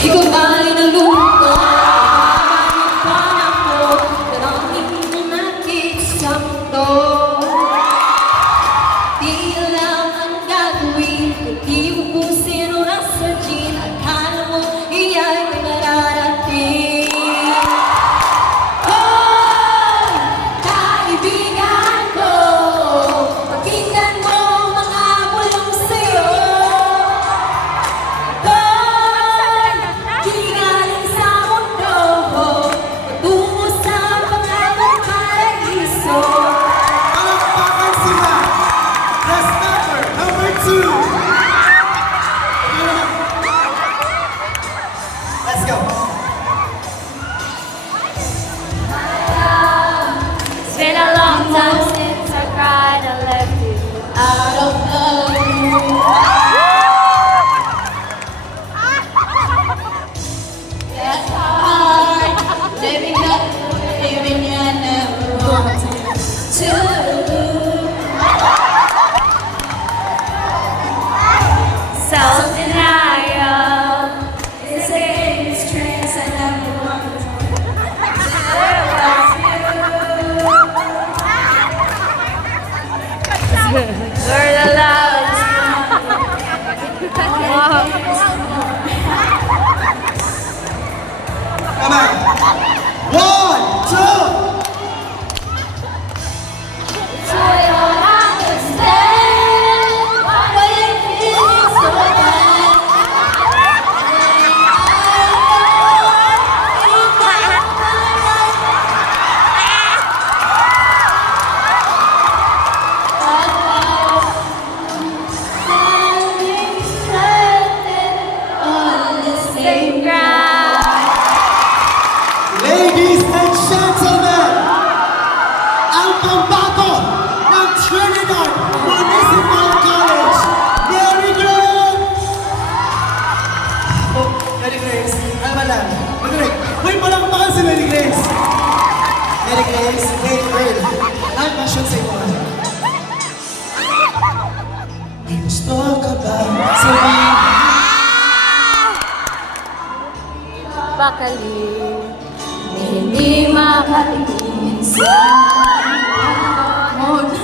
Ikaw ba'y nalulungkot? Bakit pa ako? Pero hindi mo nakita mundo. Di alam ang gagawin, kundi ubusin o nasadyin. Akala mo iya'y may nararating. Oh, kaibigan ko, pakinggan mo mga bulong sa'yo. Di galing sa mundo, patungo sa pangakong paraiso. Palakpakan sila! Last number 2. Let's go! It's been a long time since I cried and left you Out of love. That's hard. Living up, living I never wanted to. self-denial. It's a game, stress I never wanted. We're the loudest. Come on! 1, 2! So I don't understand why it feels so bad. On the same ground. Ladies and gentlemen, ang pambato ng Trinidad Municipal College, Mary Grace! Oh, Mary Grace, ano ba lang? Mary Grace, wait, palakpakan si Mary Grace! Mary Grace, wait. Ang passion sa iyo. May gusto ka ba sabihin? Bakali, hindi makatingin sa Mo na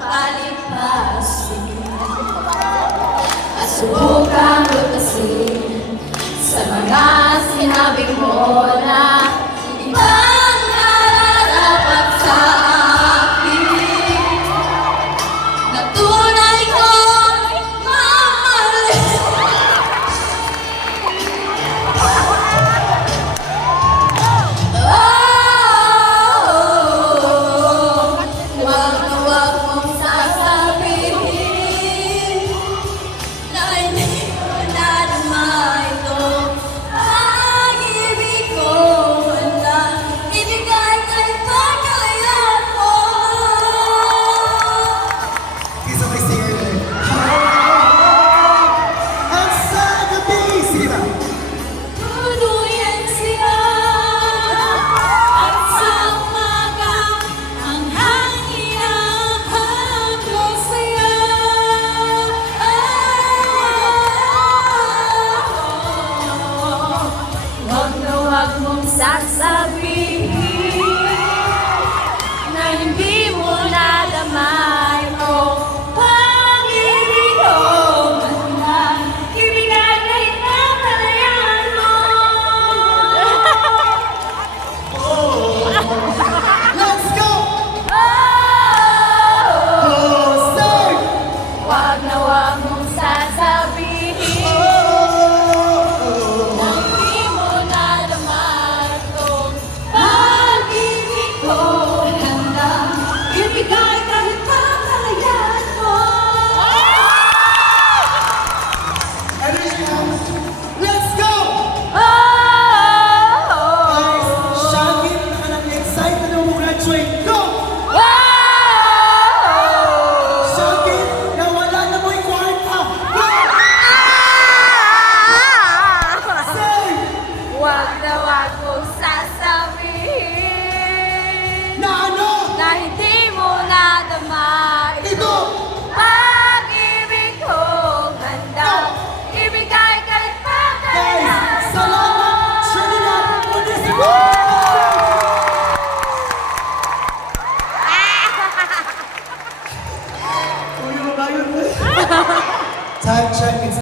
palipasin at subukang lutasin sa mga sinabi mo na ibang nararapat sa akin na tunay kong mamahalin. Wag na wag mong sasabihin na hindi ko nadama ito. Pag-ibig ko wala ibigay kay pagkayaan mo. Isa may singer na rin. Ang sa gabi, sige na. Tuluyan siya at sa umaga ang hangin ang haplos saya. Huwag na huwag mong sasabihin na hindi mo nadamay ko. Pag-ibig ko man lang, ibigay kahit na kalayaan mo. Let's go! Oh, Jose! huwag na huwag mong sasabihin na hindi mo nadamay ko. Time check